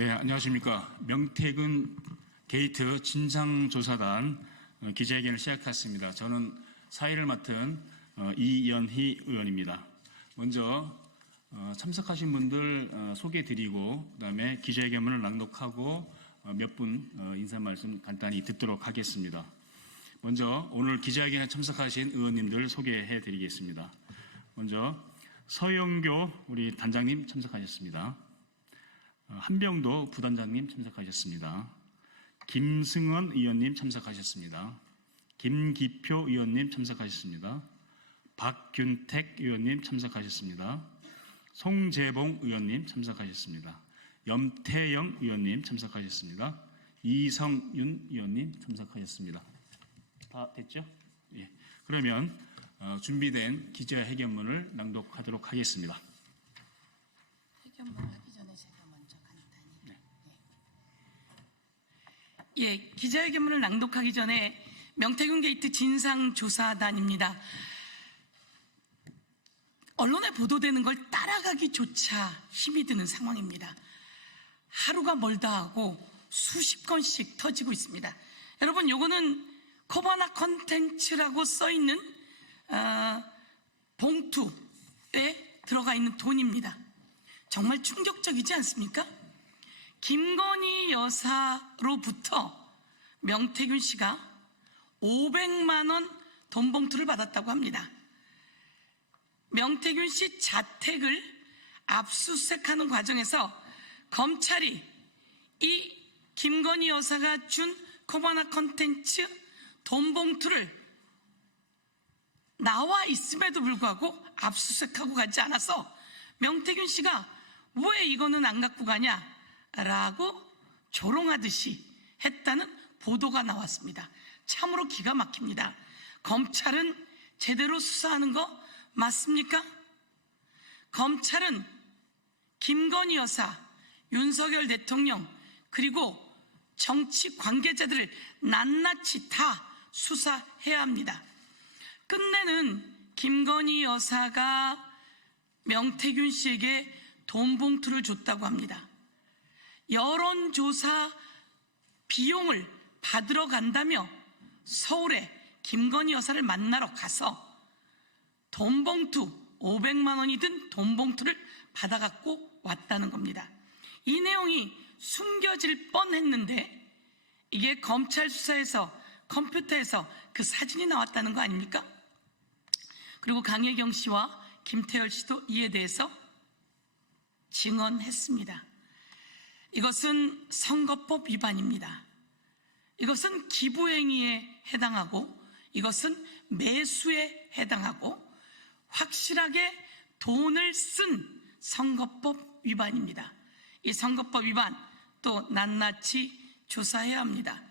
네, 안녕하십니까. 명태균 게이트 진상조사단 기자회견을 시작하겠습니다. 저는 사회를 맡은 이연희 의원입니다. 먼저 참석하신 분들 소개해드리고 그다음에 기자회견문을 낭독하고 몇 분 인사 말씀 간단히 듣도록 하겠습니다. 먼저 오늘 기자회견에 참석하신 의원님들 소개해드리겠습니다. 먼저 서영교 우리 단장님 참석하셨습니다. 한병도 부단장님 참석하셨습니다. 김승원 의원님 참석하셨습니다. 김기표 의원님 참석하셨습니다. 박균택 의원님 참석하셨습니다. 송재봉 의원님 참석하셨습니다. 염태영 의원님 참석하셨습니다. 이성윤 의원님 참석하셨습니다. 다 됐죠? 예. 그러면 준비된 기자회견문을 낭독하도록 하겠습니다. 회견문 하기 전에 제가 먼저 간단히. 예, 기자회견문을 낭독하기 전에 명태균 게이트 진상조사단입니다. 언론에 보도되는 걸 따라가기조차 힘이 드는 상황입니다. 하루가 멀다 하고 수십 건씩 터지고 있습니다. 여러분, 요거는 코바나 컨텐츠라고 써있는 봉투에 들어가 있는 돈입니다. 정말 충격적이지 않습니까? 김건희 여사로부터 명태균 씨가 500만 원 돈 봉투를 받았다고 합니다. 명태균 씨 자택을 압수수색하는 과정에서 검찰이 이 김건희 여사가 준 코바나 컨텐츠 돈 봉투를 나와 있음에도 불구하고 압수수색하고 가지 않아서 명태균 씨가 왜 이거는 안 갖고 가냐 라고 조롱하듯이 했다는 보도가 나왔습니다. 참으로 기가 막힙니다. 검찰은 제대로 수사하는 거 맞습니까? 검찰은 김건희 여사, 윤석열 대통령 그리고 정치 관계자들을 낱낱이 다 수사해야 합니다. 끝내는 김건희 여사가 명태균 씨에게 돈 봉투를 줬다고 합니다. 여론조사 비용을 받으러 간다며 서울에 김건희 여사를 만나러 가서 돈 봉투 500만 원이 든 돈 봉투를 받아갖고 왔다는 겁니다. 이 내용이 숨겨질 뻔했는데 이게 검찰 수사에서 컴퓨터에서 그 사진이 나왔다는 거 아닙니까? 그리고 강혜경 씨와 김태열 씨도 이에 대해서 증언했습니다. 이것은 선거법 위반입니다. 이것은 기부행위에 해당하고 이것은 매수에 해당하고 확실하게 돈을 쓴 선거법 위반입니다. 이 선거법 위반 또 낱낱이 조사해야 합니다.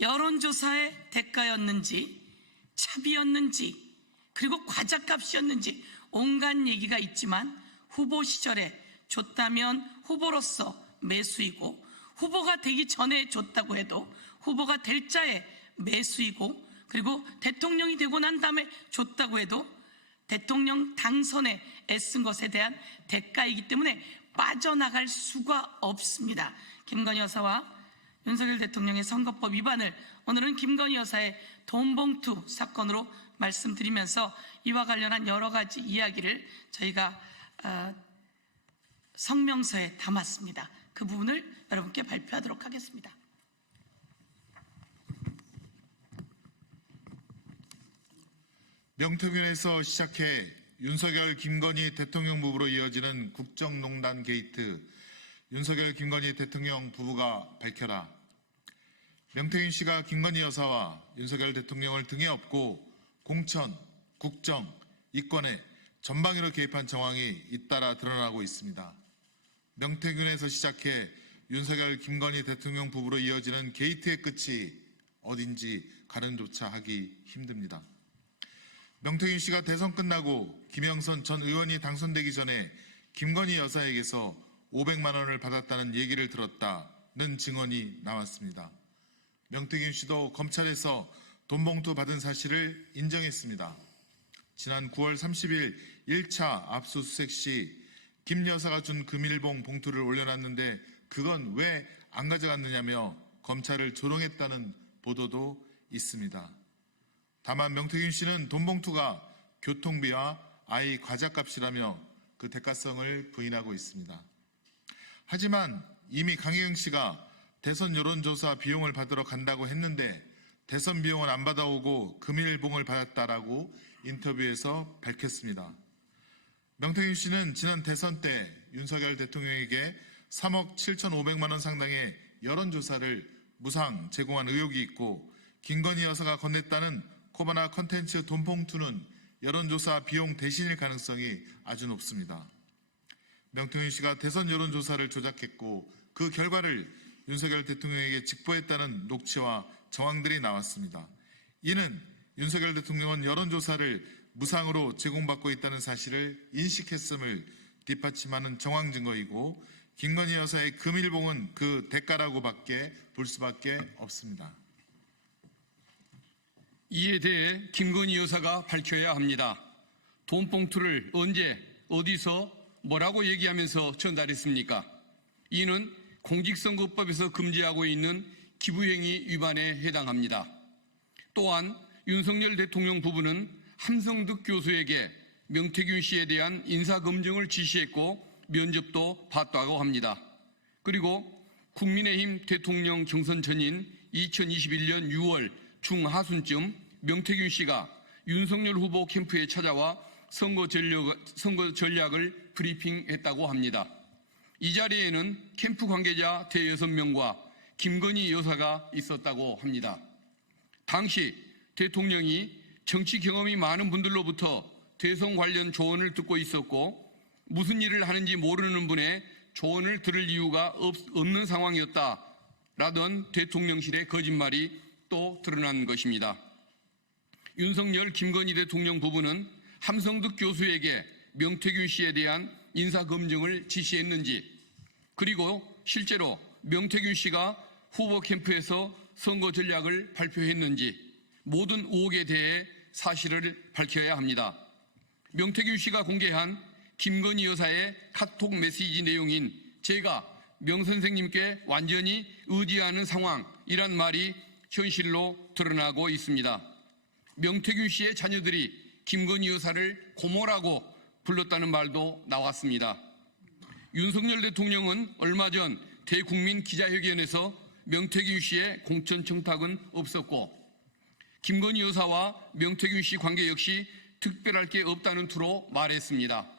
여론조사의 대가였는지 차비였는지 그리고 과자값이었는지 온갖 얘기가 있지만 후보 시절에 줬다면 후보로서 매수이고 후보가 되기 전에 줬다고 해도 후보가 될 자에 매수이고 그리고 대통령이 되고 난 다음에 줬다고 해도 대통령 당선에 애쓴 것에 대한 대가이기 때문에 빠져나갈 수가 없습니다. 김건희 여사와 윤석열 대통령의 선거법 위반을 오늘은 김건희 여사의 돈봉투 사건으로 말씀드리면서 이와 관련한 여러 가지 이야기를 저희가 성명서에 담았습니다. 그 부분을 여러분께 발표하도록 하겠습니다. 명태균에서 시작해 윤석열, 김건희 대통령 부부로 이어지는 국정농단 게이트, 윤석열, 김건희 대통령 부부가 밝혀라. 명태균 씨가 김건희 여사와 윤석열 대통령을 등에 업고 공천, 국정, 이권에 전방위로 개입한 정황이 잇따라 드러나고 있습니다. 명태균에서 시작해 윤석열, 김건희 대통령 부부로 이어지는 게이트의 끝이 어딘지 가늠조차 하기 힘듭니다. 명태균 씨가 대선 끝나고 김영선 전 의원이 당선되기 전에 김건희 여사에게서 500만 원을 받았다는 얘기를 들었다는 증언이 나왔습니다. 명태균 씨도 검찰에서 돈봉투 받은 사실을 인정했습니다. 지난 9월 30일 1차 압수수색 시 김 여사가 준 금일봉 봉투를 올려놨는데 그건 왜 안 가져갔느냐며 검찰을 조롱했다는 보도도 있습니다. 다만 명태균 씨는 돈 봉투가 교통비와 아이 과자값이라며 그 대가성을 부인하고 있습니다. 하지만 이미 강혜경 씨가 대선 여론조사 비용을 받으러 간다고 했는데 대선 비용을 안 받아오고 금일봉을 받았다라고 인터뷰에서 밝혔습니다. 명태균 씨는 지난 대선 때 윤석열 대통령에게 3억 7,500만 원 상당의 여론조사를 무상 제공한 의혹이 있고 김건희 여사가 건넸다는 코바나 컨텐츠 돈봉투는 여론조사 비용 대신일 가능성이 아주 높습니다. 명태균 씨가 대선 여론조사를 조작했고 그 결과를 윤석열 대통령에게 직보했다는 녹취와 정황들이 나왔습니다. 이는 윤석열 대통령은 여론조사를 무상으로 제공받고 있다는 사실을 인식했음을 뒷받침하는 정황 증거이고 김건희 여사의 금일봉은 그 대가라고밖에 볼 수밖에 없습니다. 이에 대해 김건희 여사가 밝혀야 합니다. 돈봉투를 언제 어디서 뭐라고 얘기하면서 전달했습니까? 이는 공직선거법에서 금지하고 있는 기부행위 위반에 해당합니다. 또한 윤석열 대통령 부부는 함성득 교수에게 명태균 씨에 대한 인사검증을 지시했고 면접도 봤다고 합니다. 그리고 국민의힘 대통령 경선 전인 2021년 6월 중하순쯤 명태균 씨가 윤석열 후보 캠프에 찾아와 선거 전략을 브리핑했다고 합니다. 이 자리에는 캠프 관계자 대여섯 명과 김건희 여사가 있었다고 합니다. 당시 대통령이 정치 경험이 많은 분들로부터 대선 관련 조언을 듣고 있었고 무슨 일을 하는지 모르는 분의 조언을 들을 이유가 없는 상황이었다라던 대통령실의 거짓말이 또 드러난 것입니다. 윤석열, 김건희 대통령 부부는 함성득 교수에게 명태균 씨에 대한 인사검증을 지시했는지 그리고 실제로 명태균 씨가 후보 캠프에서 선거 전략을 발표했는지 모든 의혹에 대해 사실을 밝혀야 합니다. 명태균 씨가 공개한 김건희 여사의 카톡 메시지 내용인 제가 명 선생님께 완전히 의지하는 상황이란 말이 현실로 드러나고 있습니다. 명태균 씨의 자녀들이 김건희 여사를 고모라고 불렀다는 말도 나왔습니다. 윤석열 대통령은 얼마 전 대국민 기자회견에서 명태균 씨의 공천 청탁은 없었고 김건희 여사와 명태균 씨 관계 역시 특별할 게 없다는 투로 말했습니다.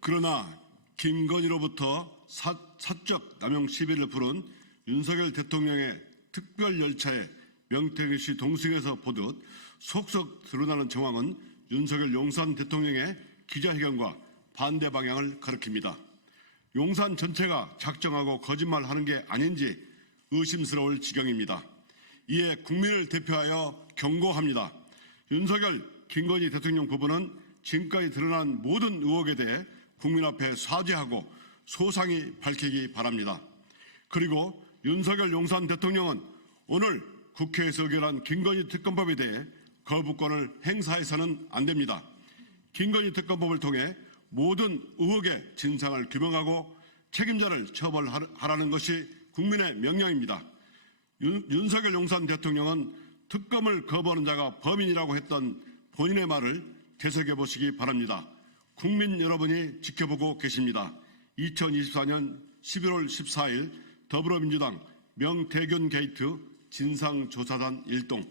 그러나 김건희로부터 사적 남용 시비를 부른 윤석열 대통령의 특별 열차에 명태균 씨 동승에서 보듯 속속 드러나는 정황은 윤석열 용산 대통령의 기자회견과 반대 방향을 가리킵니다. 용산 전체가 작정하고 거짓말하는 게 아닌지 의심스러울 지경입니다. 이에 국민을 대표하여 경고합니다. 윤석열, 김건희 대통령 부부는 지금까지 드러난 모든 의혹에 대해 국민 앞에 사죄하고 소상히 밝히기 바랍니다. 그리고 윤석열 용산 대통령은 오늘 국회에서 의결한 김건희 특검법에 대해 거부권을 행사해서는 안 됩니다. 김건희 특검법을 통해 모든 의혹의 진상을 규명하고 책임자를 처벌하라는 것이 국민의 명령입니다. 윤석열 용산 대통령은 특검을 거부하는 자가 범인이라고 했던 본인의 말을 되새겨 보시기 바랍니다. 국민 여러분이 지켜보고 계십니다. 2024년 11월 14일 더불어민주당 명태균 게이트 진상조사단 일동.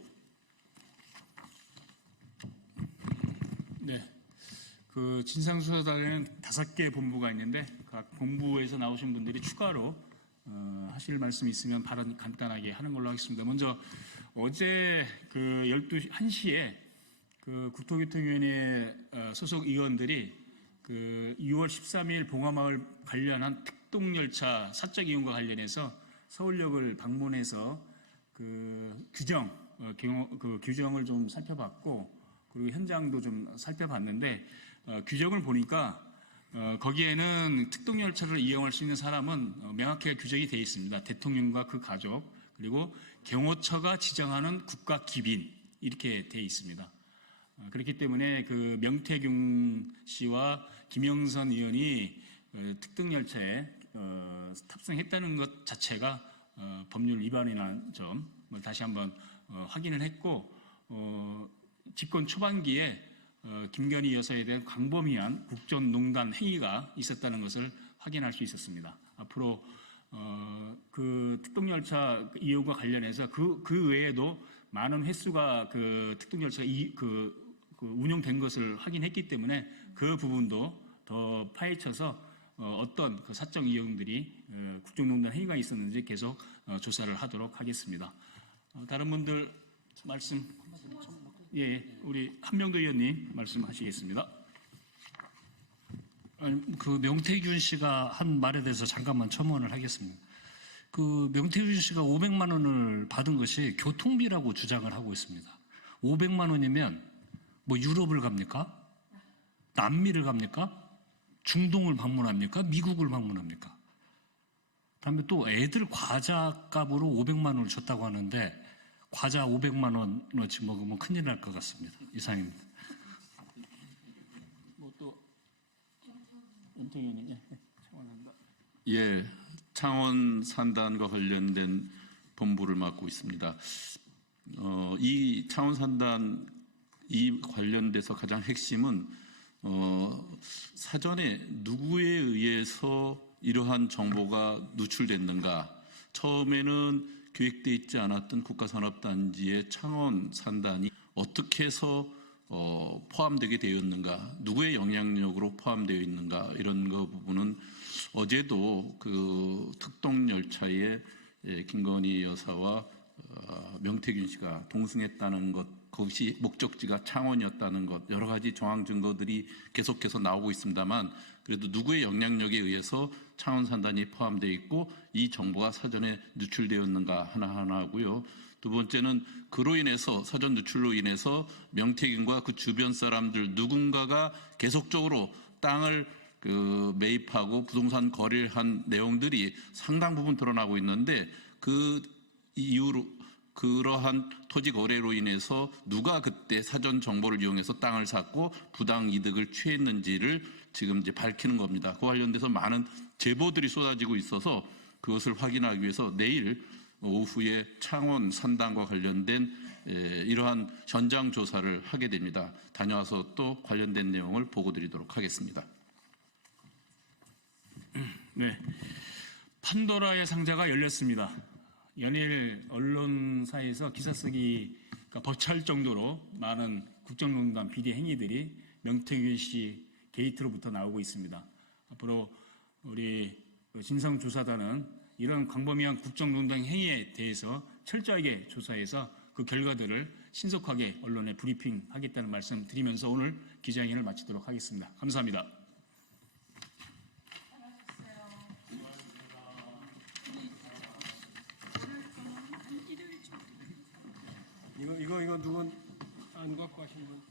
네, 그 진상조사단에는 5개 본부가 있는데 각 본부에서 나오신 분들이 추가로 하실 말씀이 있으면 발언 간단하게 하는 걸로 하겠습니다. 먼저 어제 그 1시에 그 국토교통위원회 소속 의원들이 그 6월 13일 봉화마을 관련한 특동열차 사적 이용과 관련해서 서울역을 방문해서 그 규정을 좀 살펴봤고 그리고 현장도 좀 살펴봤는데 규정을 보니까 거기에는 특동열차를 이용할 수 있는 사람은 명확하게 규정이 되어 있습니다. 대통령과 그 가족 그리고 경호처가 지정하는 국가기빈 이렇게 되어 있습니다. 그렇기 때문에 그 명태균 씨와 김영선 의원이 특등열차에 탑승했다는 것 자체가 법률 위반이라는 점을 다시 한번 확인을 했고, 집권 초반기에 김건희 여사에 대한 광범위한 국정농단 행위가 있었다는 것을 확인할 수 있었습니다. 앞으로 그 특등열차 이용과 관련해서 그 외에도 많은 횟수가 그 특등열차가 그 운영된 것을 확인했기 때문에 그 부분도 더 파헤쳐서 어떤 그 사적 이용들이 국정농단 행위가 있었는지 계속 조사를 하도록 하겠습니다. 다른 분들 말씀, 예, 우리 한명도 의원님 말씀하시겠습니다. 아니, 그 명태균 씨가 한 말에 대해서 잠깐만 첨언을 하겠습니다. 그 명태균 씨가 500만 원을 받은 것이 교통비라고 주장을 하고 있습니다. 500만 원이면 뭐 유럽을 갑니까? 남미를 갑니까? 중동을 방문합니까? 미국을 방문합니까? 그다음에 또 애들 과자 값으로 500만 원을 줬다고 하는데 과자 500만 원어치 먹으면 큰일 날 것 같습니다. 이상입니다. 뭐또 윤택 의원님, 청원합니다. 예, 창원 산단과 관련된 본부를 맡고 있습니다. 이 창원 산단 이 관련돼서 가장 핵심은 사전에 누구에 의해서 이러한 정보가 누출됐는가. 처음에는 계획되어 있지 않았던 국가산업단지의 창원 산단이 어떻게 해서 포함되게 되었는가, 누구의 영향력으로 포함되어 있는가, 이런 거 부분은 어제도 그 특동열차에 김건희 여사와 명태균 씨가 동승했다는 것, 그것이 목적지가 창원이었다는 것, 여러 가지 정황 증거들이 계속해서 나오고 있습니다만, 그래도 누구의 영향력에 의해서 창원 산단이 포함되어 있고 이 정보가 사전에 누출되었는가 하나하나 하고요. 두 번째는 그로 인해서, 사전 누출로 인해서 명태균과 그 주변 사람들 누군가가 계속적으로 땅을 매입하고 부동산 거래를 한 내용들이 상당 부분 드러나고 있는데, 그 이후로 그러한 토지 거래로 인해서 누가 그때 사전 정보를 이용해서 땅을 샀고 부당 이득을 취했는지를 지금 이제 밝히는 겁니다. 그 관련돼서 많은 제보들이 쏟아지고 있어서 그것을 확인하기 위해서 내일 오후에 창원 산단과 관련된 이러한 현장 조사를 하게 됩니다. 다녀와서 또 관련된 내용을 보고드리도록 하겠습니다. 네, 판도라의 상자가 열렸습니다. 연일 언론사에서 기사 쓰기가 벅찰 정도로 많은 국정농단 비리 행위들이 명태균 씨 게이트로부터 나오고 있습니다. 앞으로 우리 진상조사단은 이런 광범위한 국정농단 행위에 대해서 철저하게 조사해서 그 결과들을 신속하게 언론에 브리핑하겠다는 말씀 드리면서 오늘 기자회견을 마치도록 하겠습니다. 감사합니다. 이거 누군 안 갖고 하신 분?